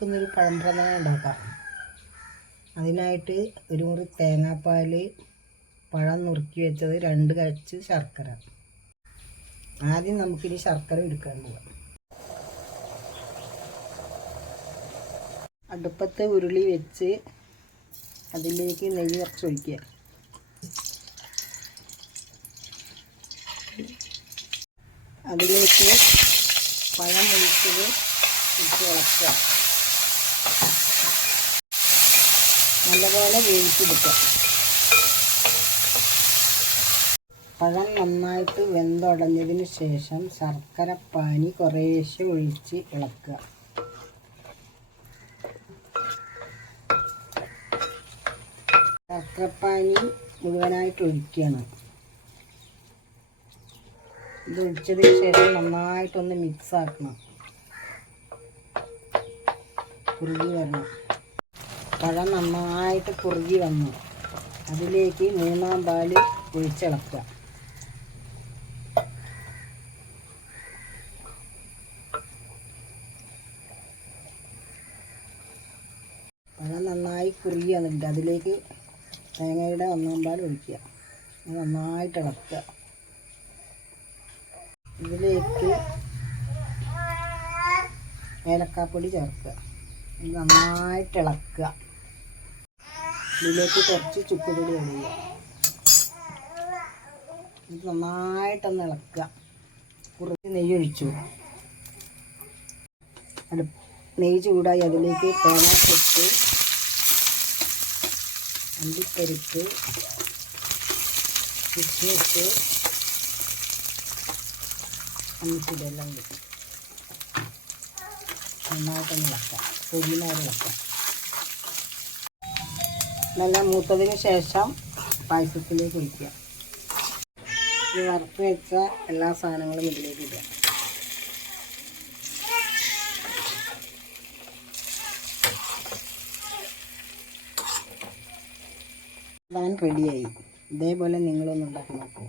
നമുക്കിന്നൊരു പഴംപ്രഥമൻ ഉണ്ടാക്കാം. അതിനായിട്ട് ഒരു മുറി തേങ്ങാപ്പാൽ പഴം നുറുക്കി വെച്ചത് രണ്ട് കഴിച്ച് ശർക്കര. ആദ്യം നമുക്കിനി ശർക്കര എടുക്കാൻ പോവാം. അടുപ്പത്ത് ഉരുളി വെച്ച് അതിലേക്ക് നെയ്യ് കുറച്ച് ഒഴിക്കുക. അതിലേക്ക് പഴം ഒഴിച്ചത് ഇട്ട് ഇളക്കുക നല്ലപോലെ വേവിച്ചെടുക്കുക. പഴം നന്നായിട്ട് വെന്തുടഞ്ഞതിന് ശേഷം ശർക്കര പാനി കുറേശ്ശെ ഒഴിച്ച് ഇളക്കുക. ശർക്കരപ്പാനി മുഴുവനായിട്ട് ഒഴിക്കുകയാണ്. ഇത് ഒഴിച്ചതിന് ശേഷം നന്നായിട്ടൊന്ന് മിക്സ് ആക്കണം. കുറുകി വന്നു. പഴം നന്നായിട്ട് കുറുകി വന്നു. അതിലേക്ക് മൂന്നാം പാൽ ഒഴിച്ചിളക്കുക. പഴം നന്നായി കുറുകി വന്നിട്ടുണ്ട്. അതിലേക്ക് തേങ്ങയുടെ ഒന്നാം പാൽ ഒഴിക്കുക. നന്നായിട്ട് ഇളക്കുക. ഇതിലേക്ക് ഏലക്കാപ്പൊടി ചേർക്കുക. നന്നായിട്ട് ഇളക്കുക. ഇതിലേക്ക് കുറച്ച് ചുക്കുപൊടി ഒഴിയുക ഇത് നന്നായിട്ടൊന്ന് ഇളക്കുക. കുറച്ച് നെയ്യ് ഒഴിച്ചു. അടു നെയ്യ് ചൂടായി അതിലേക്ക് തേങ്ങാക്കൊട്ട് അണ്ടിപ്പരിപ്പ് കിസ്മിസ് അന്നിച്ചിതെല്ലാം കിട്ടും നന്നായിട്ടൊന്ന് ഇളക്കാം പൊടിയുന്നവരെ ഇളക്കാം നല്ല മൂത്തതിന് ശേഷം പായസത്തിലേക്ക് ഒഴിക്കുക. ഈ വറുത്ത് വെച്ച എല്ലാ സാധനങ്ങളും ഇതിലേക്ക് ഇടുക. റെഡിയായി ഇതേപോലെ നിങ്ങളൊന്നുണ്ടാക്കി നോക്കൂ.